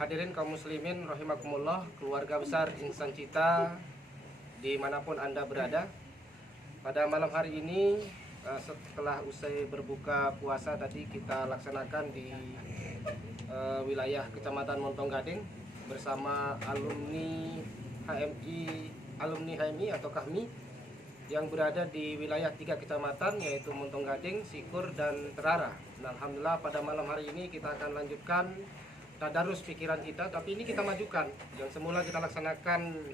Hadirin kaum muslimin rahimakumullah, keluarga besar Insan Cita dimanapun Anda berada. Pada malam hari ini setelah usai berbuka puasa tadi kita laksanakan di wilayah Kecamatan Montong Gading bersama alumni HMI atau KAHMI yang berada di wilayah 3 kecamatan yaitu Montong Gading, Sikur, dan Terara. Nah, alhamdulillah pada malam hari ini kita akan lanjutkan tadarus pikiran kita, tapi ini kita majukan. Yang semula kita laksanakan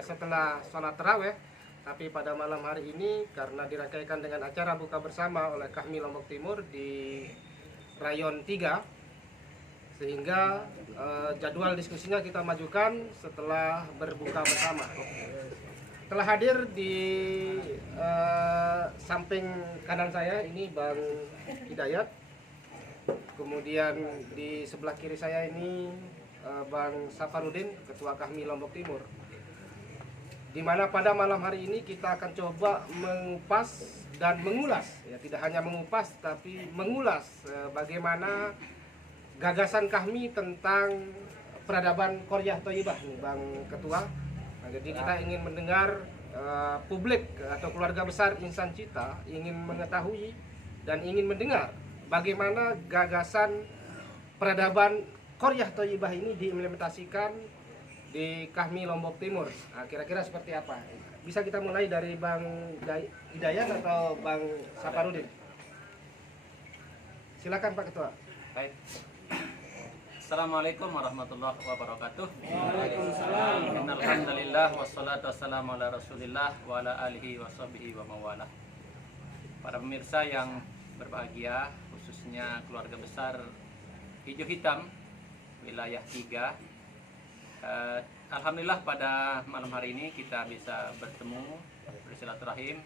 setelah sholat taraweh, tapi pada malam hari ini karena dirangkaikan dengan acara buka bersama oleh KAHMI Lombok Timur di Rayon 3, sehingga jadwal diskusinya kita majukan setelah berbuka bersama. Telah hadir di samping kanan saya ini Bang Hidayat, kemudian di sebelah kiri saya ini Bang Safarudin, Ketua KAHMI Lombok Timur. Di mana pada malam hari ini kita akan coba mengupas dan mengulas, ya tidak hanya mengupas tapi mengulas bagaimana gagasan KAHMI tentang peradaban Qaryah Thayyibah nih Bang Ketua. Nah, jadi kita ingin mendengar publik atau keluarga besar Insan Cita ingin mengetahui dan ingin mendengar bagaimana gagasan peradaban Qaryah Thayyibah ini diimplementasikan di KAHMI Lombok Timur. Nah, kira-kira seperti apa? Bisa kita mulai dari Bang Hidayat atau Bang Safarudin? Silakan Pak Ketua. Baik. Assalamualaikum warahmatullahi wabarakatuh. Waalaikumsalam. Alhamdulillah wassalatu wassalamu ala Rasulillah wa ala alihi washabihi wa mawalah. Para pemirsa yang berbahagia, khususnya keluarga besar Hijau Hitam wilayah 3. Alhamdulillah pada malam hari ini kita bisa bertemu bersilaturahim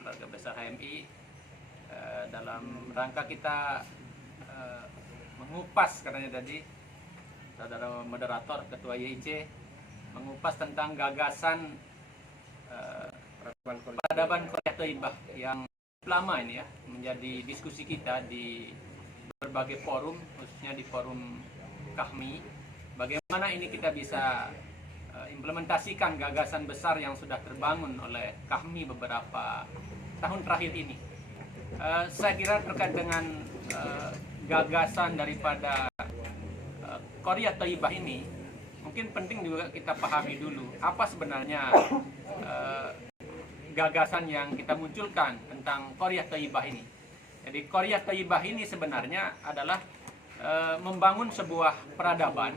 keluarga besar HMI dalam rangka kita mengupas, karena tadi saudara moderator Ketua YIC mengupas tentang gagasan peradaban Qaryah Thayyibah yang lama ini ya menjadi diskusi kita di berbagai forum, khususnya di forum KAHMI. Bagaimana ini kita bisa implementasikan gagasan besar yang sudah terbangun oleh KAHMI beberapa tahun terakhir ini. Saya kira terkait dengan gagasan daripada Qaryah Thayyibah ini, mungkin penting juga kita pahami dulu apa sebenarnya gagasan yang kita munculkan tentang Qaryah Thayyibah ini. Jadi Qaryah Thayyibah ini sebenarnya adalah membangun sebuah peradaban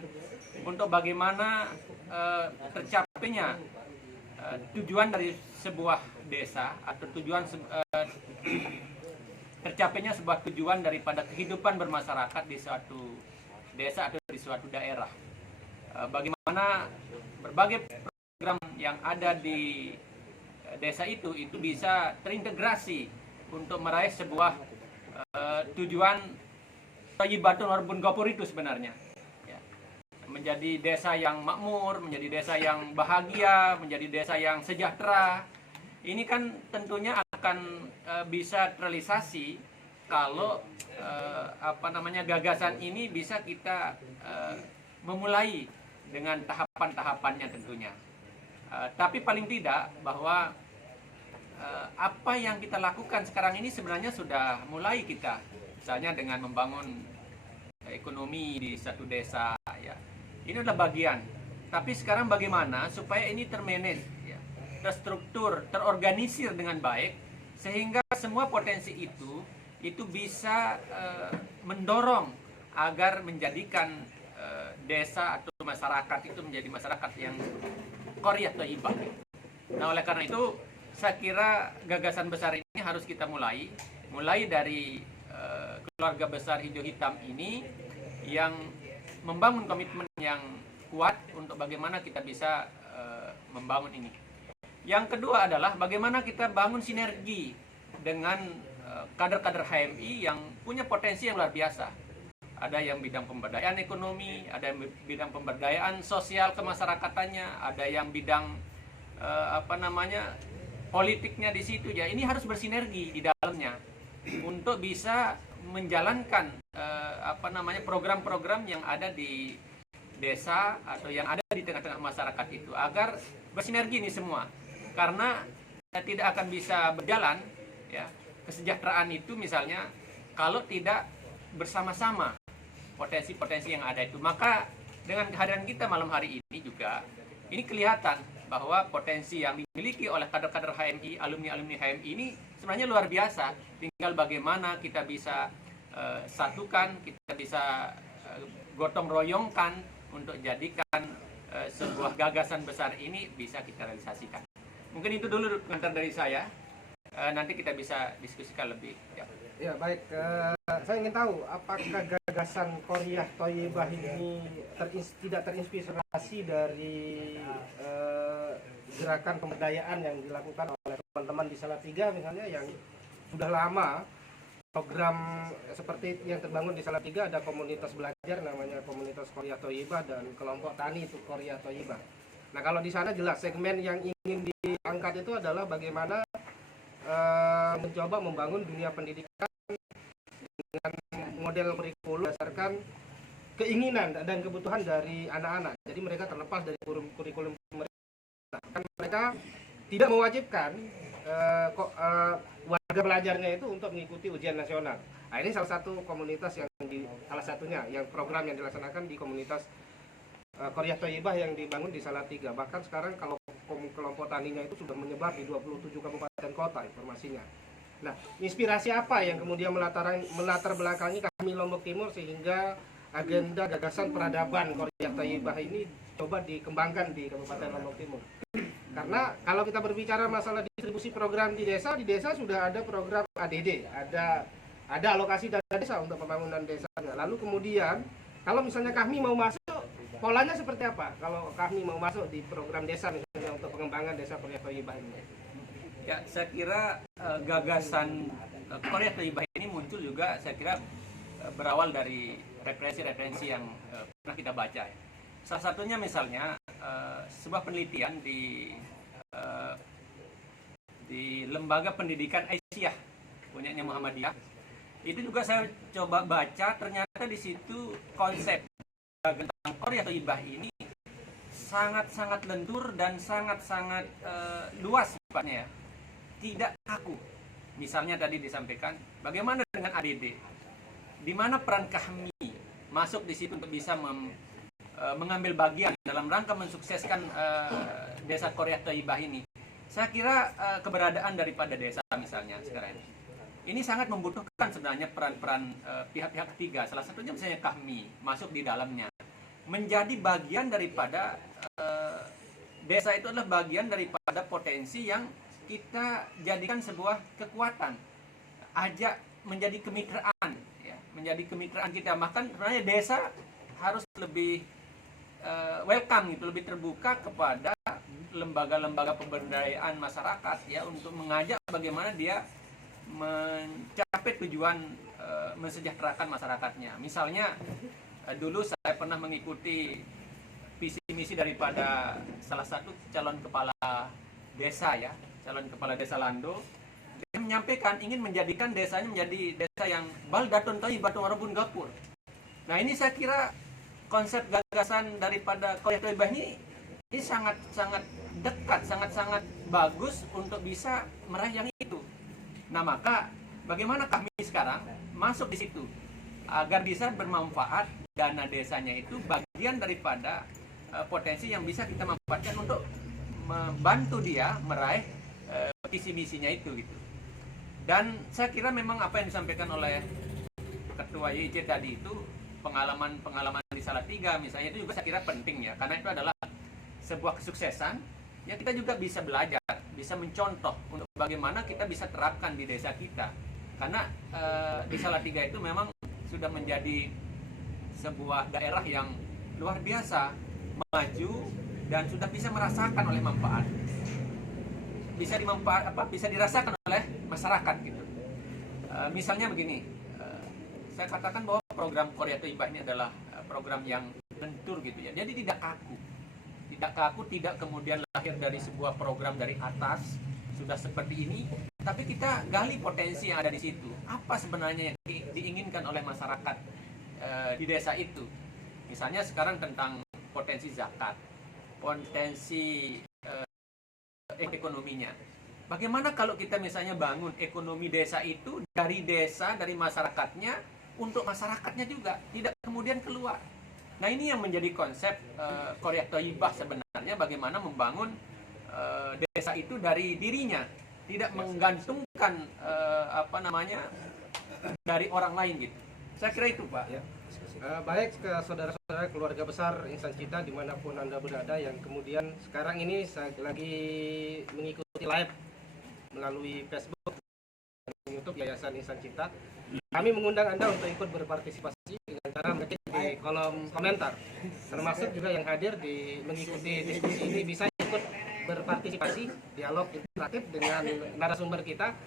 untuk bagaimana tercapainya tujuan dari sebuah desa atau tercapainya sebuah tujuan daripada kehidupan bermasyarakat di suatu desa atau di suatu daerah. Bagaimana berbagai program yang ada di desa itu bisa terintegrasi untuk meraih sebuah tujuan Thayyibatun Warbun Ghafur itu sebenarnya. Ya. Menjadi desa yang makmur, menjadi desa yang bahagia, menjadi desa yang sejahtera. Ini kan tentunya akan bisa terrealisasi kalau gagasan ini bisa kita memulai dengan tahapan-tahapannya tentunya. Tapi paling tidak bahwa apa yang kita lakukan sekarang ini sebenarnya sudah mulai kita, misalnya dengan membangun ekonomi di satu desa ya. Ini adalah bagian. Tapi sekarang bagaimana supaya ini termanage ya, terstruktur, terorganisir dengan baik sehingga semua potensi itu bisa mendorong agar menjadikan desa atau masyarakat itu menjadi masyarakat yang Qaryah Thayyibah. Nah, oleh karena itu saya kira gagasan besar ini harus kita mulai dari keluarga besar Hijau Hitam ini yang membangun komitmen yang kuat untuk bagaimana kita bisa membangun ini. Yang kedua adalah bagaimana kita bangun sinergi dengan kader-kader HMI yang punya potensi yang luar biasa. Ada yang bidang pemberdayaan ekonomi, ada yang bidang pemberdayaan sosial kemasyarakatannya, ada yang bidang politiknya di situ ya. Ini harus bersinergi di dalamnya untuk bisa menjalankan program-program yang ada di desa atau yang ada di tengah-tengah masyarakat itu agar bersinergi ini semua. Karena tidak akan bisa berjalan ya kesejahteraan itu misalnya kalau tidak bersama-sama potensi-potensi yang ada itu. Maka dengan kehadiran kita malam hari ini juga ini kelihatan bahwa potensi yang dimiliki oleh kader-kader HMI, alumni-alumni HMI ini sebenarnya luar biasa. Tinggal bagaimana kita bisa satukan, kita bisa gotong royongkan untuk jadikan sebuah gagasan besar ini bisa kita realisasikan. Mungkin itu dulu komentar dari saya. Nanti kita bisa diskusikan lebih. Ya baik, saya ingin tahu apakah gagasan Qoryah Thoyibah ini tidak terinspirasi dari gerakan pemberdayaan yang dilakukan oleh teman-teman di Salatiga misalnya, yang sudah lama program seperti yang terbangun di Salatiga, ada komunitas belajar namanya komunitas Qoryah Thoyibah dan kelompok tani itu Qoryah Thoyibah. Nah kalau di sana jelas segmen yang ingin diangkat itu adalah bagaimana mencoba membangun dunia pendidikan dengan model kurikulum berdasarkan keinginan dan kebutuhan dari anak-anak. Jadi mereka terlepas dari kurikulum mereka. Kan mereka tidak mewajibkan warga belajarnya itu untuk mengikuti ujian nasional. Nah, ini salah satu komunitas yang salah satunya yang program yang dilaksanakan di komunitas Qoryah Thoyibah yang dibangun di Salatiga. Bahkan sekarang kalau kelompok taninya itu sudah menyebar di 27 kabupaten kota informasinya. Nah, inspirasi apa yang kemudian melatar belakangi kami Lombok Timur sehingga agenda gagasan peradaban Qoryah Thoyibah ini coba dikembangkan di Kabupaten Lombok Timur? Karena kalau kita berbicara masalah distribusi program di desa sudah ada program ADD, ada alokasi dana desa untuk pembangunan desanya. Lalu kemudian kalau misalnya kami mau masuk, polanya seperti apa? Kalau kami mau masuk di program desa misalnya untuk pengembangan desa Qoryah Thoyibah ini? Ya, saya kira gagasan Qoryah Thoyibah ini muncul juga saya kira berawal dari referensi-referensi yang pernah kita baca. Salah satunya misalnya sebuah penelitian di Lembaga Pendidikan Aisyah punyanya Muhammadiyah. Itu juga saya coba baca, ternyata di situ konsep tentang Qoryah Thoyibah ini sangat-sangat lentur dan sangat-sangat luas sifatnya ya. Tidak kaku. Misalnya tadi disampaikan, bagaimana dengan ADD? Di mana peran kami masuk di situ untuk bisa mengambil bagian dalam rangka mensukseskan desa Qoryah Thoyibah ini? Saya kira keberadaan daripada desa misalnya sekarang ini sangat membutuhkan sebenarnya peran-peran pihak-pihak ketiga. Salah satunya misalnya kami masuk di dalamnya, menjadi bagian daripada desa itu adalah bagian daripada potensi yang kita jadikan sebuah kekuatan, ajak menjadi kemitraan, ya, menjadi kemitraan kita. Bahkan sebenarnya desa harus lebih welcome gitu, lebih terbuka kepada lembaga-lembaga pemberdayaan masyarakat ya, untuk mengajak bagaimana dia mencapai tujuan mensejahterakan masyarakatnya. Misalnya dulu saya pernah mengikuti visi misi daripada salah satu calon kepala desa ya, calon kepala desa Lando. Dia menyampaikan ingin menjadikan desanya menjadi desa yang baldatun thayyibatun warabun ghafur. Nah, ini saya kira konsep gagasan daripada Qoryah Thoyibah ini sangat-sangat dekat, sangat-sangat bagus untuk bisa meraih yang itu. Nah, maka bagaimana kami sekarang masuk di situ agar bisa bermanfaat, dana desanya itu bagian daripada potensi yang bisa kita manfaatkan untuk membantu dia meraih visi misinya itu gitu. Dan saya kira memang apa yang disampaikan oleh Ketua YIC tadi itu, pengalaman di Salatiga misalnya, itu juga saya kira penting ya, karena itu adalah sebuah kesuksesan ya, kita juga bisa belajar, bisa mencontoh untuk bagaimana kita bisa terapkan di desa kita. Karena di Salatiga itu memang sudah menjadi sebuah daerah yang luar biasa maju dan sudah bisa merasakan oleh manfaat, bisa dirasakan oleh masyarakat gitu. Misalnya begini, saya katakan bahwa program Qoryah Thoyibah ini adalah program yang lentur gitu ya, jadi tidak kaku, tidak kemudian lahir dari sebuah program dari atas sudah seperti ini, tapi kita gali potensi yang ada di situ. Apa sebenarnya yang diinginkan oleh masyarakat di desa itu? Misalnya sekarang tentang potensi zakat, potensi ekonominya. Bagaimana kalau kita misalnya bangun ekonomi desa itu dari desa, dari masyarakatnya, untuk masyarakatnya juga, tidak kemudian keluar. Nah, ini yang menjadi konsep Qaryah Thayyibah sebenarnya, bagaimana membangun desa itu dari dirinya, tidak menggantungkan dari orang lain gitu. Saya kira itu, Pak. Ya. Baik ke saudara-saudara keluarga besar Insan Cita dimanapun Anda berada yang kemudian sekarang ini saya lagi mengikuti live melalui Facebook dan YouTube Yayasan Insan Cita. Kami mengundang Anda untuk ikut berpartisipasi dengan cara mengetik di kolom komentar. Termasuk juga yang hadir mengikuti diskusi ini bisa ikut berpartisipasi, dialog interaktif dengan narasumber kita.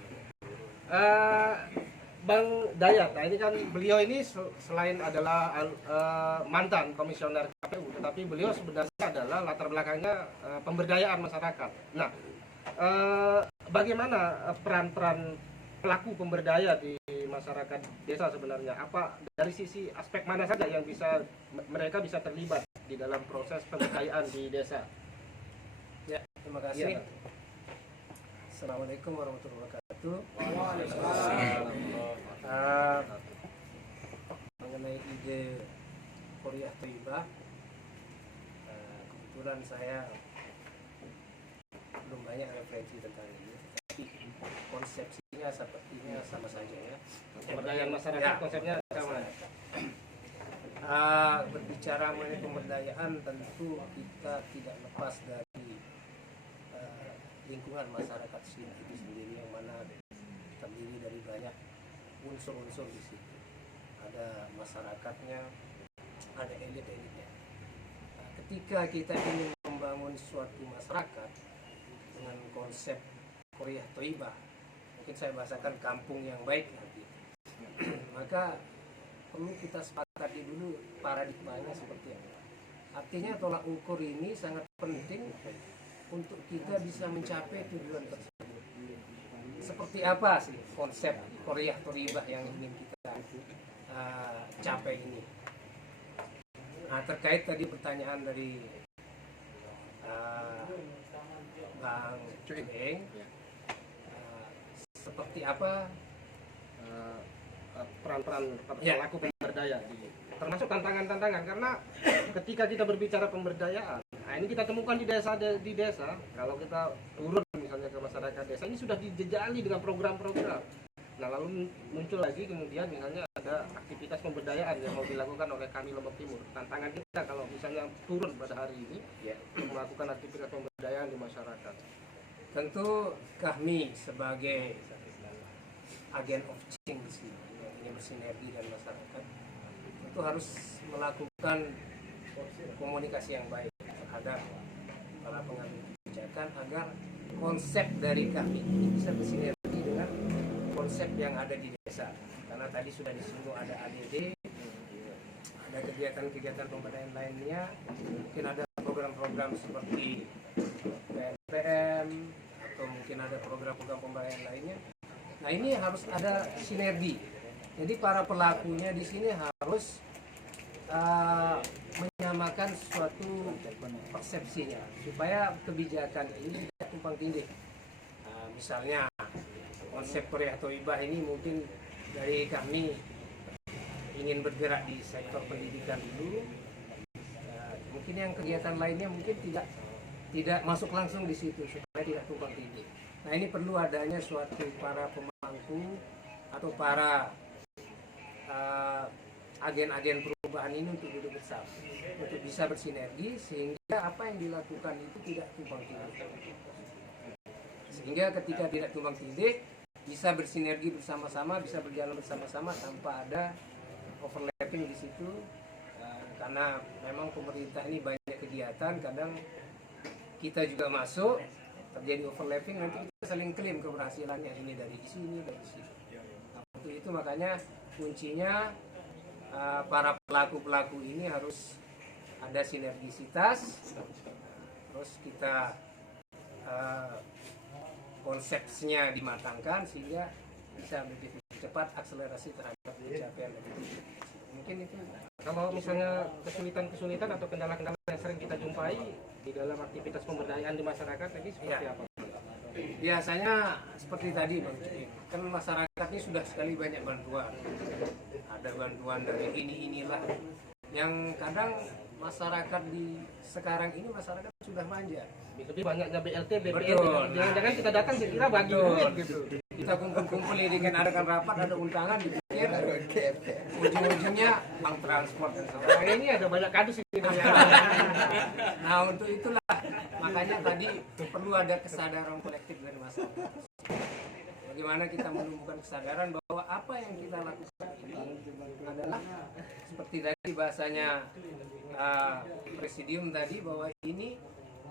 Bang Dayat, nah ini kan beliau ini selain adalah mantan komisioner KPU, tetapi beliau sebenarnya adalah latar belakangnya pemberdayaan masyarakat. Nah, bagaimana peran-peran pelaku pemberdaya di masyarakat desa sebenarnya? Apa dari sisi aspek mana saja yang mereka bisa terlibat di dalam proses pemberdayaan di desa? Ya, terima kasih. Ya. Assalamualaikum warahmatullahi wabarakatuh. Mengenai ide Qaryah Thayyibah, kebetulan saya belum banyak referensi tentang ini, tapi konsepsinya sepertinya sama saja ya. Pemberdayaan masyarakat konsepnya sama. Berbicara mengenai pemberdayaan, tentu kita tidak lepas dari lingkungan masyarakat itu sendiri, yang mana terdiri dari banyak unsur-unsur di situ. Ada masyarakatnya, ada elit-elitnya. Ketika kita ingin membangun suatu masyarakat dengan konsep Qaryah Thayyibah, mungkin saya bahasakan kampung yang baik nanti, maka perlu kita sepakati dulu paradigmanya seperti apa. Artinya tolak ukur ini sangat penting untuk kita bisa mencapai tujuan tersebut. Seperti apa sih konsep Qaryah Thayyibah yang ingin kita capai ini? Nah, terkait tadi pertanyaan dari Bang Cueng, seperti apa peran-peran pelaku pemberdaya termasuk tantangan-tantangan, karena ketika kita berbicara pemberdayaan, nah ini kita temukan di desa kalau kita turun misalnya ke masyarakat desa, ini sudah dijejali dengan program-program. Nah, lalu muncul lagi kemudian misalnya ada aktivitas pemberdayaan yang mau dilakukan oleh kami Lombok Timur. Tantangan kita kalau misalnya turun pada hari ini untuk melakukan aktivitas pemberdayaan di masyarakat. Tentu kami sebagai agen of change di sini, yang ingin bersinergi dengan masyarakat, itu harus melakukan komunikasi yang baik terhadap para pengambil kebijakan agar konsep dari kami ini bisa bersinergi dengan konsep yang ada di desa. Karena tadi sudah disinggung ada ADD, ada kegiatan-kegiatan pemberdayaan lainnya, mungkin ada program-program seperti PNPM, atau mungkin ada program-program pemberdayaan lainnya. Nah, ini harus ada sinergi. Jadi para pelakunya di sini harus menyamakan suatu persepsinya supaya kebijakan ini tidak tumpang tindih. Misalnya konsep Qaryah Thayyibah ini mungkin dari kami ingin bergerak di sektor pendidikan dulu, mungkin yang kegiatan lainnya mungkin tidak masuk langsung di situ supaya tidak tumpang tindih. Nah, ini perlu adanya suatu para pemangku atau para agen-agen perubahan ini untuk duduk bersama, untuk bisa bersinergi sehingga apa yang dilakukan itu tidak tumpang tindih. Sehingga ketika tidak tumpang tindih, bisa bersinergi bersama-sama, bisa berjalan bersama-sama tanpa ada overlapping di situ. Karena memang pemerintah ini banyak kegiatan, kadang kita juga masuk, terjadi overlapping, nanti kita saling klaim keberhasilannya, ini dari sini, dari situ. Nah, untuk itu makanya kuncinya para pelaku-pelaku ini harus ada sinergisitas, terus kita konsepnya dimatangkan sehingga bisa lebih cepat akselerasi terhadap pencapaian lebih tinggi. Mungkin itu Kalau misalnya kesulitan-kesulitan atau kendala-kendala yang sering kita jumpai di dalam aktivitas pemberdayaan di masyarakat ini seperti Ya. apa? Biasanya seperti tadi Bang Cuy, kan masyarakat ini sudah sekali banyak bantuan. Ada bantuan dari inilah yang kadang masyarakat di sekarang ini masyarakat sudah manja. Lebih banyaknya BLT, BPN. Betul. Jangan-jangan kita datang sekira bagi Betul. duit gitu. Kita kumpul-kumpul ini kan adakan rapat, ada undangan dipikir ujung-ujungnya bank transport dan sebagainya. Nah, ini ada banyak kadus ini. Nah untuk itulah makanya tadi perlu ada kesadaran kolektif dari masyarakat. Bagaimana kita menumbuhkan kesadaran bahwa apa yang kita lakukan ini adalah seperti tadi bahasanya presidium tadi, bahwa ini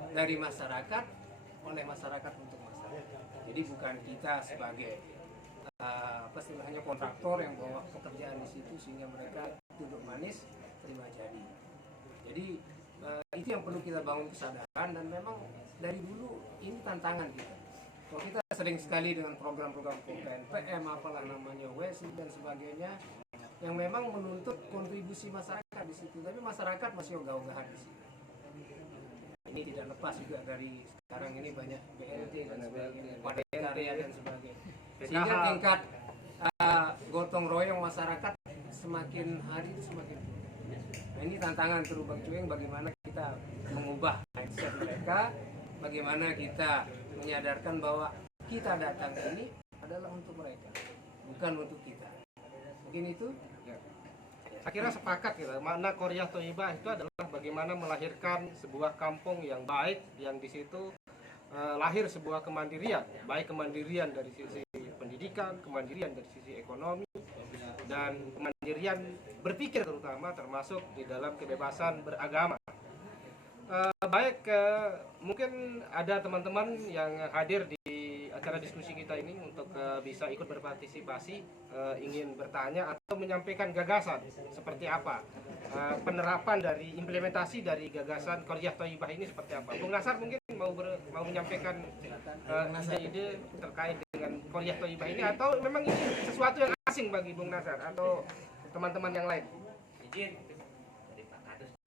dari masyarakat, oleh masyarakat untuk masyarakat. Jadi bukan kita sebagai apa istilahnya kontraktor yang bawa pekerjaan di situ sehingga mereka duduk manis terima jadi. Jadi itu yang perlu kita bangun kesadaran, dan memang dari dulu ini tantangan kita. Kalau kita sering sekali dengan program-program KPM, apalah namanya WESI dan sebagainya, yang memang menuntut kontribusi masyarakat di situ, tapi masyarakat masih ogah-ogahan di situ. Ini tidak lepas juga dari sekarang ini banyak BLT dan sebagainya, padat karya dan sebagainya. Sehingga tingkat gotong royong masyarakat semakin hari itu semakin tinggi. Nah ini tantangan terus Bang Cuing, bagaimana kita mengubah mindset mereka, bagaimana kita menyadarkan bahwa kita datang ini adalah untuk mereka, bukan untuk kita. Mungkin itu. Saya kira sepakat gitu. Makna Qaryah Thayyibah itu adalah bagaimana melahirkan sebuah kampung yang baik, yang di situ lahir sebuah kemandirian, baik kemandirian dari sisi pendidikan, kemandirian dari sisi ekonomi, dan kemandirian berpikir terutama, termasuk di dalam kebebasan beragama. Mungkin ada teman-teman yang hadir di acara diskusi kita ini untuk bisa ikut berpartisipasi, ingin bertanya atau menyampaikan gagasan seperti apa, penerapan dari implementasi dari gagasan Qaryah Thayyibah ini seperti apa. Bung Nasar mungkin mau menyampaikan ide-ide terkait dengan Qaryah Thayyibah ini, atau memang ini sesuatu yang asing bagi Bung Nasar atau teman-teman yang lain.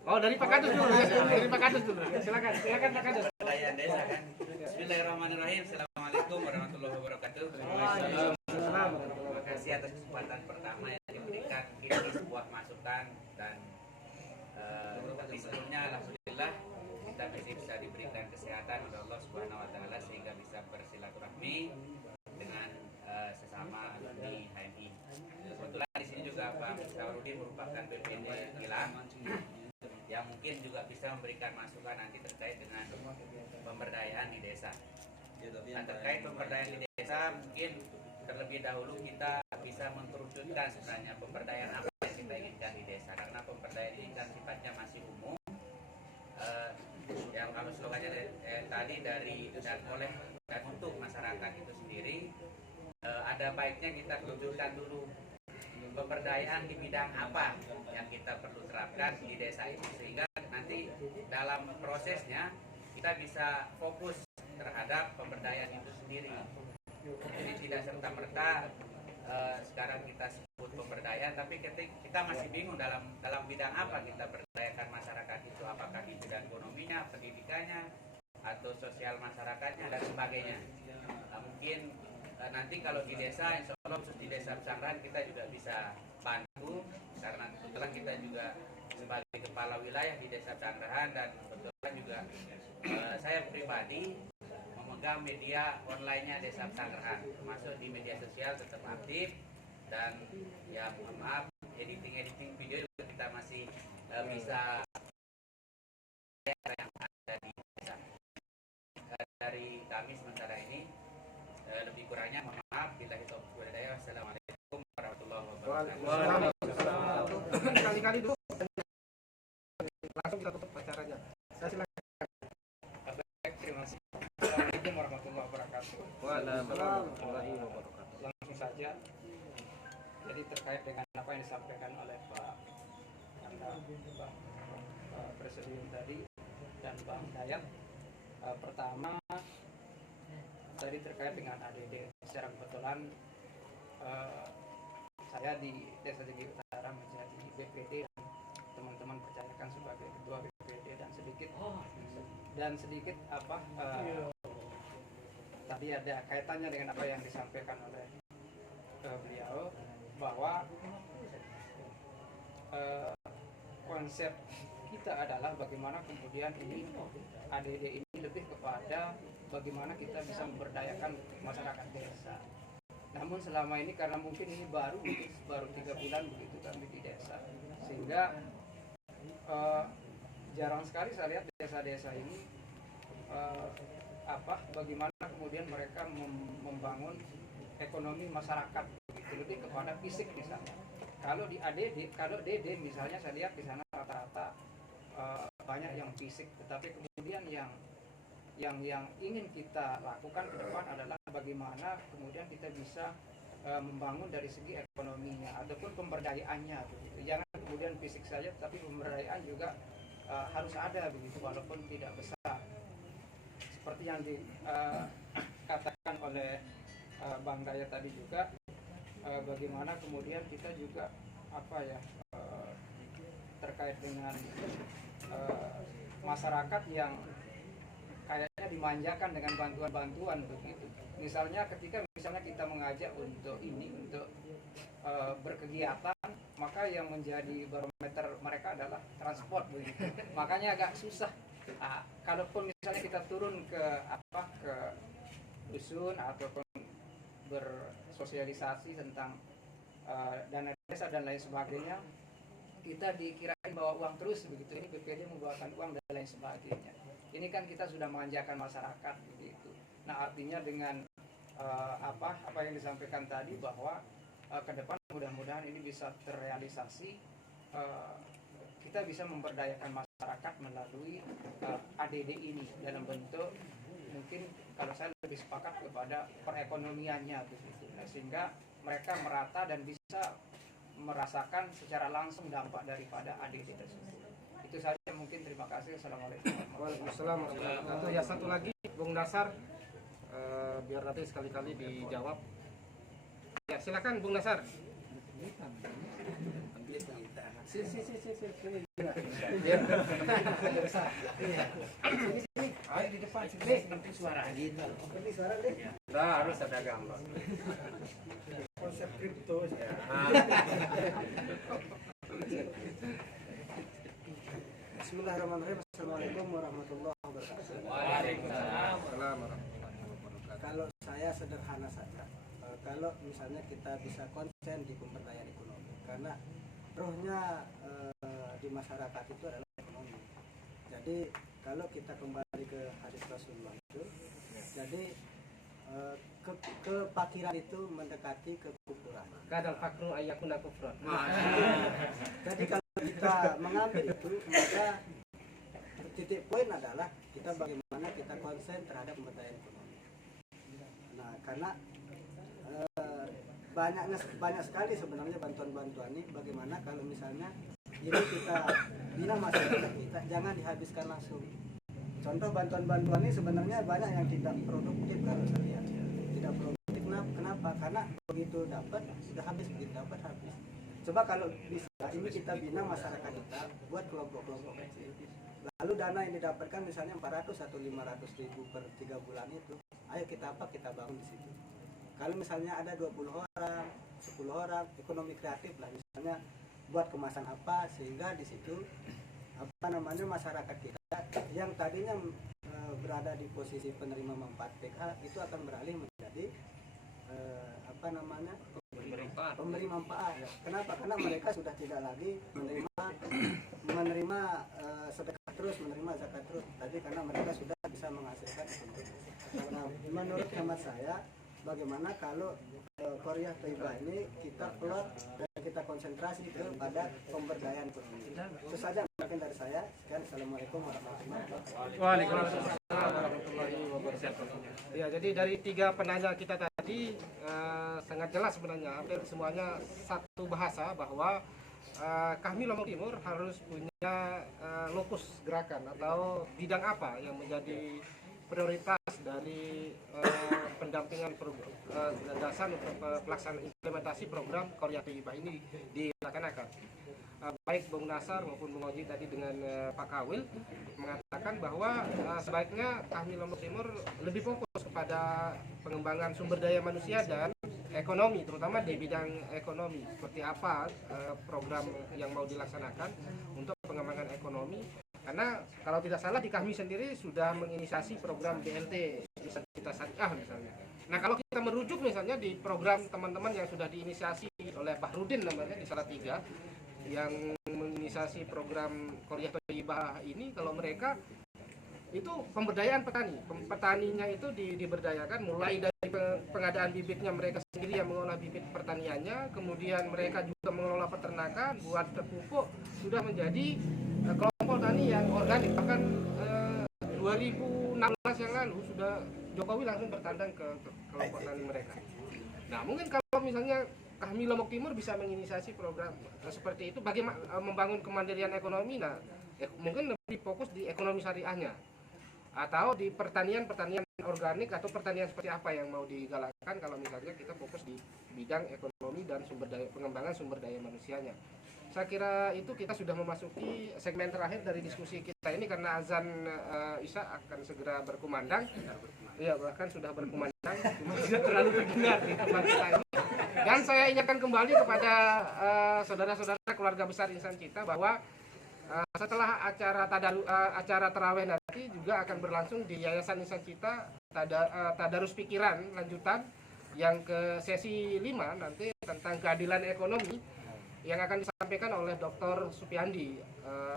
Oh, dari Pak Kadus dulu. Dari Pak Kadus dulu. Silakan Pak Kadus. Pemberdayaan desa kan. Bismillahirrahmanirrahim. Assalamualaikum warahmatullahi wabarakatuh. Terima kasih atas kesempatan pertama yang diberikan. Ini sebuah masukan, dan tapi sebelumnya alhamdulillah kita bisa diberikan kesehatan oleh Allah Subhanahu wa taala sehingga bisa bersilaturahmi dengan sesama alumni HMI. Kebetulan di sini juga Pak Safarudin merupakan PPD Gilang yang mungkin juga bisa memberikan masukan nanti terkait dengan pemberdayaan di desa. Nah, terkait pemberdayaan di desa, mungkin terlebih dahulu kita bisa mengkerucutkan sebenarnya pemberdayaan apa yang kita inginkan di desa, karena pemberdayaan ini kan sifatnya masih umum. Yang kalau slogannya tadi dari dan oleh dan untuk masyarakat itu sendiri, ada baiknya kita kerucutkan dulu pemberdayaan di bidang apa yang kita perlu terapkan di desa ini, sehingga nanti dalam prosesnya kita bisa fokus terhadap pemberdayaan itu sendiri. Jadi tidak serta-merta sekarang kita sebut pemberdayaan, tapi kita masih bingung dalam bidang apa kita berdayakan masyarakat itu, apakah di bidang ekonominya, pendidikannya, atau sosial masyarakatnya dan sebagainya. Mungkin nanti kalau di desa, insya Allah khusus di desa Pesanggrahan kita juga bisa bantu, karena kebetulan kita juga sebagai kepala wilayah di desa Pesanggrahan, dan kebetulan juga saya pribadi memegang media online-nya desa Pesanggrahan, termasuk di media sosial tetap aktif, dan ya mohon maaf editing video juga kita masih bisa yang ada di desa. Dari kami sementara ini lebih kurangnya mohon maaf. Billahi taufiq wal hidayah. Wassalamualaikum warahmatullahi wabarakatuh. Kali-kali dulu langsung kita tutup acaranya. Saya silakan. Terima kasih. Assalamualaikum warahmatullahi wabarakatuh. Waalaikumsalam warahmatullahi wabarakatuh. Langsung saja. Jadi terkait dengan apa yang disampaikan oleh Pak Presidium tadi dan Bang Dayat, pertama tadi terkait dengan ADD. Secara kebetulan saya di Desa Jegi Utara menjadi DPD dan Dan sedikit tadi ada kaitannya dengan apa yang disampaikan oleh beliau, bahwa konsep kita adalah bagaimana kemudian ini ADD ini lebih kepada bagaimana kita bisa memberdayakan masyarakat desa. Namun selama ini karena mungkin ini baru 3 bulan begitu kami di desa, sehingga jarang sekali saya lihat desa-desa ini bagaimana kemudian mereka membangun ekonomi masyarakat begitu, lebih kepada fisik misalnya. Kalau di ADD, kalau DD misalnya saya lihat di sana rata-rata banyak yang fisik, tetapi kemudian yang ingin kita lakukan ke depan adalah bagaimana kemudian kita bisa membangun dari segi ekonominya ataupun pemberdayaannya begitu. Jangan kemudian fisik saja, tapi pemberdayaan juga harus ada begitu, walaupun tidak besar. Seperti yang dikatakan oleh Bang Dayat tadi juga, bagaimana kemudian kita juga terkait dengan masyarakat yang kayaknya dimanjakan dengan bantuan-bantuan begitu. Misalnya ketika kita mengajak untuk berkegiatan, maka yang menjadi barometer mereka adalah transport begitu. Makanya agak susah. Kalaupun misalnya kita turun ke dusun ataupun bersosialisasi tentang dana desa dan lain sebagainya, kita dikirain bawa uang terus begitu. Ini BPD membawakan uang dan lain sebagainya. Ini kan kita sudah memanjakan masyarakat begitu. Nah, artinya dengan apa yang disampaikan tadi, bahwa ke depan mudah-mudahan ini bisa terrealisasi, kita bisa memberdayakan masyarakat melalui ADD ini dalam bentuk, mungkin kalau saya lebih sepakat kepada perekonomiannya begitu. Nah, sehingga mereka merata dan bisa merasakan secara langsung dampak daripada ADD tersebut. Itu saja mungkin, terima kasih. Assalamualaikum. Waalaikumsalam warahmatullahi wabarakatuh. Ya, satu lagi Bung Dasar, biar nanti sekali-kali dijawab. Ya, silakan Bung Dasar. Ayo di depan sini. Suara gitu. Nah, harus ada gambar. Konsep kripto. Bismillahirrahmanirrahim. Assalamualaikum warahmatullahi wabarakatuh. Waalaikumsalam. warahmatullahi wabarakatuh. Kalau saya sederhana saja, kalau misalnya kita bisa konsen di pemberdayaan ekonomi, karena rohnya di masyarakat itu adalah ekonomi. Jadi kalau kita kembali ke hadis Rasulullah itu, jadi kepakiran itu mendekati kekufuran. Kadal fakru ayyakuna kufran. Jadi kalau kita mengambil itu, maka titik poin adalah kita bagaimana kita konsen terhadap pemberdayaan ekonomi. Nah, karena banyak sekali sebenarnya bantuan-bantuan ini. Bagaimana kalau misalnya ini kita bina masyarakat kita, jangan dihabiskan langsung. Contoh bantuan-bantuan ini sebenarnya banyak yang tidak produktif kalau saya lihat. Tidak produktif, kenapa? Karena begitu dapat sudah habis, begitu dapat habis. Coba kalau bisa ini kita bina masyarakat kita, buat kelompok-kelompok kecil. Lalu dana yang didapatkan misalnya 400 atau 500 ribu per 3 bulan itu, ayo kita bangun di situ. Kalau misalnya ada 20 orang, 10 orang, ekonomi kreatif lah, misalnya buat kemasan apa, sehingga di situ masyarakat kita yang tadinya berada di posisi penerima manfaat PK itu akan beralih menjadi pemberi manfaat. Kenapa? Karena mereka sudah tidak lagi menerima sedekah terus, menerima zakat terus. Tadi karena mereka sudah bisa menghasilkan ekonomi. Nah, menurut hemat saya, bagaimana kalau Korea Thaibah ini kita plot dan kita konsentrasi kepada pemberdayaan ekonomi. Itu saja mungkin dari saya. Sekian, assalamualaikum warahmatullahi wabarakatuh. Waalaikumsalam warahmatullahi wabarakatuh. Ya, jadi dari 3 penanya kita tadi sangat jelas sebenarnya, hampir semuanya satu bahasa, bahwa kami Lombok Timur harus punya lokus gerakan atau bidang apa yang menjadi prioritas dari pendampingan gagasan untuk pelaksanaan implementasi program Korea Thaibah ini dilaksanakan. baik Bung Nasar maupun Bung Oji tadi dengan Pak Kawil mengatakan bahwa sebaiknya kami Lombok Timur lebih fokus kepada pengembangan sumber daya manusia dan ekonomi, terutama di bidang ekonomi. Seperti apa program yang mau dilaksanakan untuk pengembangan ekonomi. Karena kalau tidak salah di kami sendiri sudah menginisiasi program BLT Wisata Syariah misalnya. Nah kalau kita merujuk misalnya di program teman-teman yang sudah diinisiasi oleh Bahrudin namanya di Salatiga, yang menginisiasi program Qaryah Thayyibah ini, kalau mereka itu pemberdayaan petani, petaninya itu diberdayakan mulai dari pengadaan bibitnya mereka sendiri yang mengolah bibit pertaniannya, kemudian mereka juga mengelola peternakan, buat pupuk, sudah menjadi kelompok tani yang organik. Bahkan 2016 yang lalu sudah Jokowi langsung bertandang ke kelompok tani mereka. Nah mungkin kalau misalnya kami Lombok Timur bisa menginisiasi program seperti itu, bagaimana membangun kemandirian ekonomi. Nah, mungkin lebih fokus di ekonomi syariahnya atau di pertanian organik atau pertanian seperti apa yang mau digalakkan kalau misalnya kita fokus di bidang ekonomi dan pengembangan sumber daya manusianya. Saya kira itu kita sudah memasuki segmen terakhir dari diskusi kita ini karena azan Isya akan segera berkumandang. Iya, bahkan sudah berkumandang, cuma tidak terlalu terdengar di tempat kita ini. Dan saya ingatkan kembali kepada saudara-saudara keluarga besar Insan Cita bahwa setelah acara tarawih nanti juga akan berlangsung di Yayasan Insan Cita Tadarus Pikiran lanjutan yang ke sesi 5 nanti tentang keadilan ekonomi yang akan disampaikan oleh Dr. Supiandi,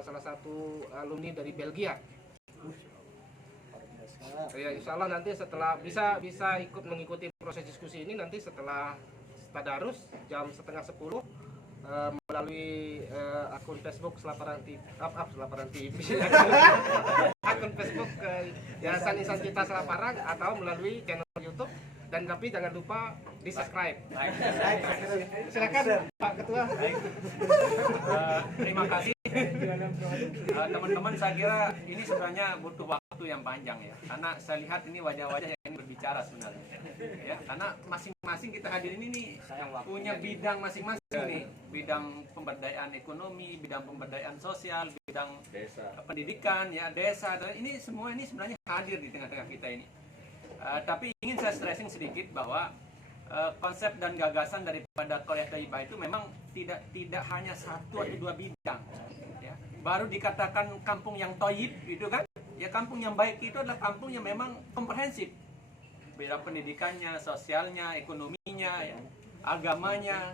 salah satu alumni dari Belgia. Ya, insya Allah nanti setelah bisa ikut mengikuti proses diskusi ini nanti setelah tadarus jam 9:30 melalui akun Facebook Selaparan TV, akun Facebook Yayasan Insan Cita Selaparang atau melalui channel YouTube, dan tapi jangan lupa di subscribe. Silakan Pak Ketua. Terima kasih teman-teman. Saya kira ini sebenarnya butuh waktu yang panjang ya, karena saya lihat ini wajah-wajah yang berbicara sebenarnya ya, karena masing-masing kita hadirin ini punya bidang masing-masing nih, bidang pemberdayaan ekonomi, bidang pemberdayaan sosial, bidang pendidikan ya, desa, ini semua ini sebenarnya hadir di tengah-tengah kita ini. Tapi ingin saya stressing sedikit bahwa konsep dan gagasan daripada Qaryah Thayyibah itu memang tidak hanya satu atau dua bidang ya. Baru dikatakan kampung yang thayyib itu kan ya, kampung yang baik itu adalah kampung yang memang komprehensif, bidang pendidikannya, sosialnya, ekonominya ya, agamanya,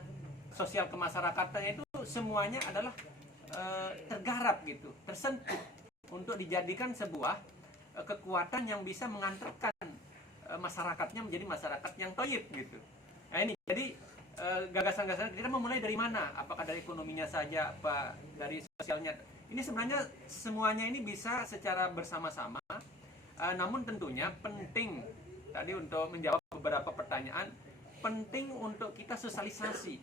sosial kemasyarakatan, itu semuanya adalah tergarap gitu, tersentuh untuk dijadikan sebuah kekuatan yang bisa mengantarkan masyarakatnya menjadi masyarakat yang thayyib gitu. Nah ini jadi gagasan-gagasan kita memulai dari mana? Apakah dari ekonominya saja, apa dari sosialnya? Ini sebenarnya semuanya ini bisa secara bersama-sama. Namun tentunya penting tadi untuk menjawab beberapa pertanyaan, penting untuk kita sosialisasi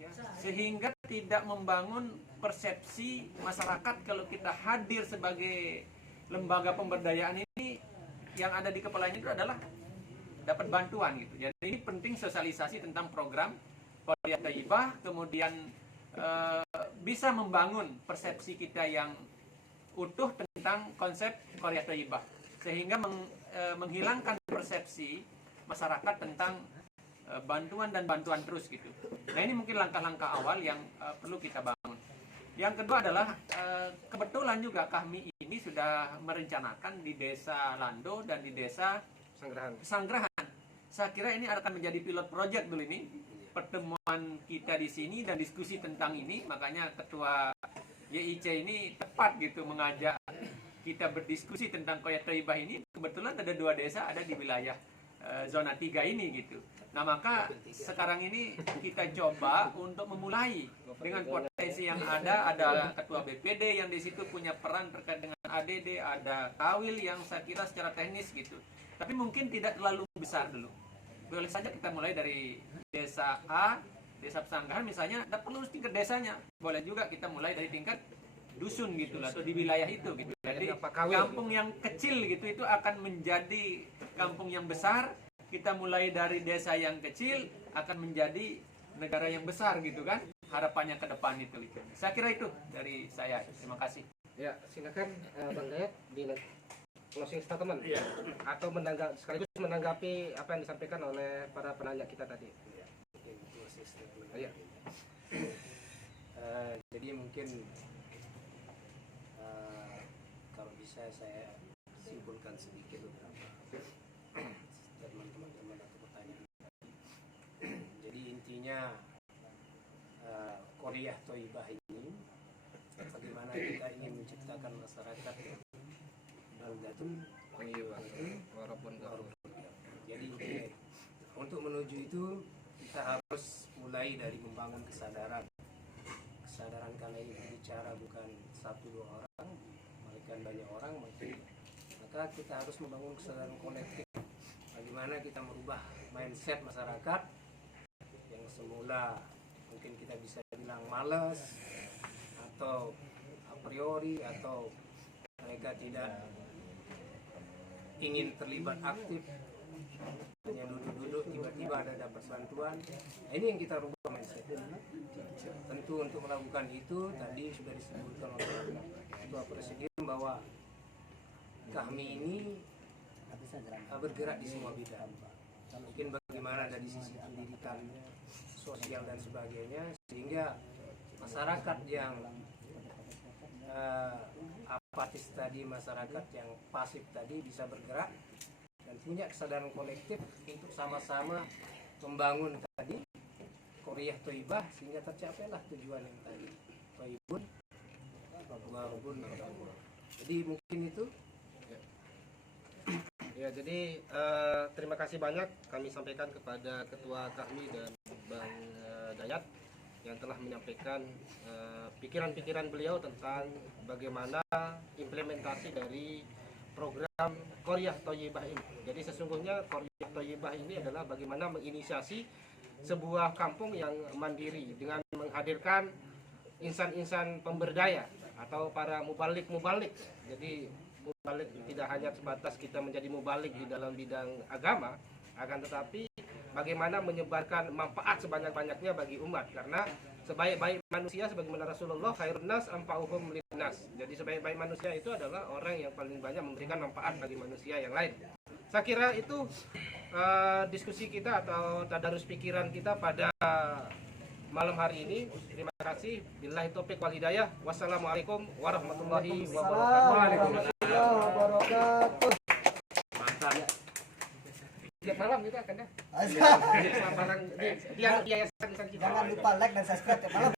ya, sehingga tidak membangun persepsi masyarakat kalau kita hadir sebagai lembaga pemberdayaan ini, yang ada di kepalanya itu adalah dapat bantuan gitu. Jadi ini penting sosialisasi tentang program Qaryah Thayyibah, kemudian bisa membangun persepsi kita yang utuh tentang konsep Qaryah Thayyibah, sehingga menghilangkan persepsi masyarakat tentang bantuan dan bantuan terus gitu. Nah ini mungkin langkah-langkah awal yang perlu kita bangun. Yang kedua adalah kebetulan juga kami ini sudah merencanakan di Desa Lando dan di Desa Sanggerahan. Saya kira ini akan menjadi pilot project dulu ini, pertemuan kita di sini dan diskusi tentang ini. Makanya Ketua YIC ini tepat gitu mengajak kita berdiskusi tentang Qaryah Thayyibah ini. Kebetulan ada 2 desa ada di wilayah zona 3 ini gitu. Nah maka sekarang ini kita coba untuk memulai dengan potensi yang ada ketua BPD yang di situ punya peran terkait dengan ADD, ada Kawil yang saya kira secara teknis gitu. Tapi mungkin tidak terlalu besar dulu. Boleh saja kita mulai dari desa A, desa Pesanggahan misalnya, tidak perlu tingkat desanya. Boleh juga kita mulai dari tingkat dusun gitu lah, atau di wilayah itu gitu. Jadi kampung yang kecil gitu itu akan menjadi kampung yang besar. Kita mulai dari desa yang kecil akan menjadi negara yang besar gitu kan. harapannya ke depan itu. Saya kira itu dari saya. Terima kasih. Ya, silakan Bang Dayat di closing statement Iya. atau sekaligus menanggapi apa yang disampaikan oleh para penanya kita tadi. Mungkin proses statement. Iya. Jadi mungkin kalau bisa saya simpulkan sedikit beberapa statement teman-teman atau pertanyaan. Jadi intinya Qoriyah Thayyibah ini bagaimana kita ingin menciptakan masyarakat baldatun Walaupun Jadi untuk menuju itu kita harus mulai dari membangun kesadaran karena ini bicara bukan satu dua orang, melainkan banyak orang, maka kita harus membangun kesadaran kolektif. Bagaimana kita merubah mindset masyarakat yang semula mungkin kita bisa bilang malas atau a priori atau mereka tidak ingin terlibat aktif, hanya duduk-duduk tiba-tiba ada dapat bantuan. Nah, ini yang kita rubah mindset. Tentu untuk melakukan itu tadi sudah disebutkan oleh Ketua Presiden bahwa kami ini bergerak di semua bidang. Mungkin bagaimana dari sisi pendidikan, sosial dan sebagainya, sehingga masyarakat yang apatis tadi, masyarakat yang pasif tadi bisa bergerak dan punya kesadaran kolektif untuk sama-sama membangun tadi Qoriyah Thayyibah sehingga tercapailah tujuan yang tadi Thayyibun Warubun. Jadi mungkin itu. Ya, jadi terima kasih banyak kami sampaikan kepada Ketua kami dan Bang Dayat yang telah menyampaikan pikiran-pikiran beliau tentang bagaimana implementasi dari program Qoriyah Thayyibah ini. Jadi sesungguhnya Qoriyah Thayyibah ini adalah bagaimana menginisiasi sebuah kampung yang mandiri dengan menghadirkan insan-insan pemberdaya atau para mubalik-mubalik. Jadi mubalik tidak hanya sebatas kita menjadi mubalik di dalam bidang agama, akan tetapi bagaimana menyebarkan manfaat sebanyak-banyaknya bagi umat, karena sebaik-baik manusia sebagaimana Rasulullah khairun nas anfa'uhum linnas. Jadi sebaik-baik manusia itu adalah orang yang paling banyak memberikan manfaat bagi manusia yang lain. Saya kira itu diskusi kita atau tadarus pikiran kita pada malam hari ini. Terima kasih. Billahi taufiq wal hidayah. Wassalamualaikum warahmatullahi wabarakatuh. Mantap. Tiap malam kita akan ya. Dia yayasan kita. Jangan lupa like dan subscribe tiap malam.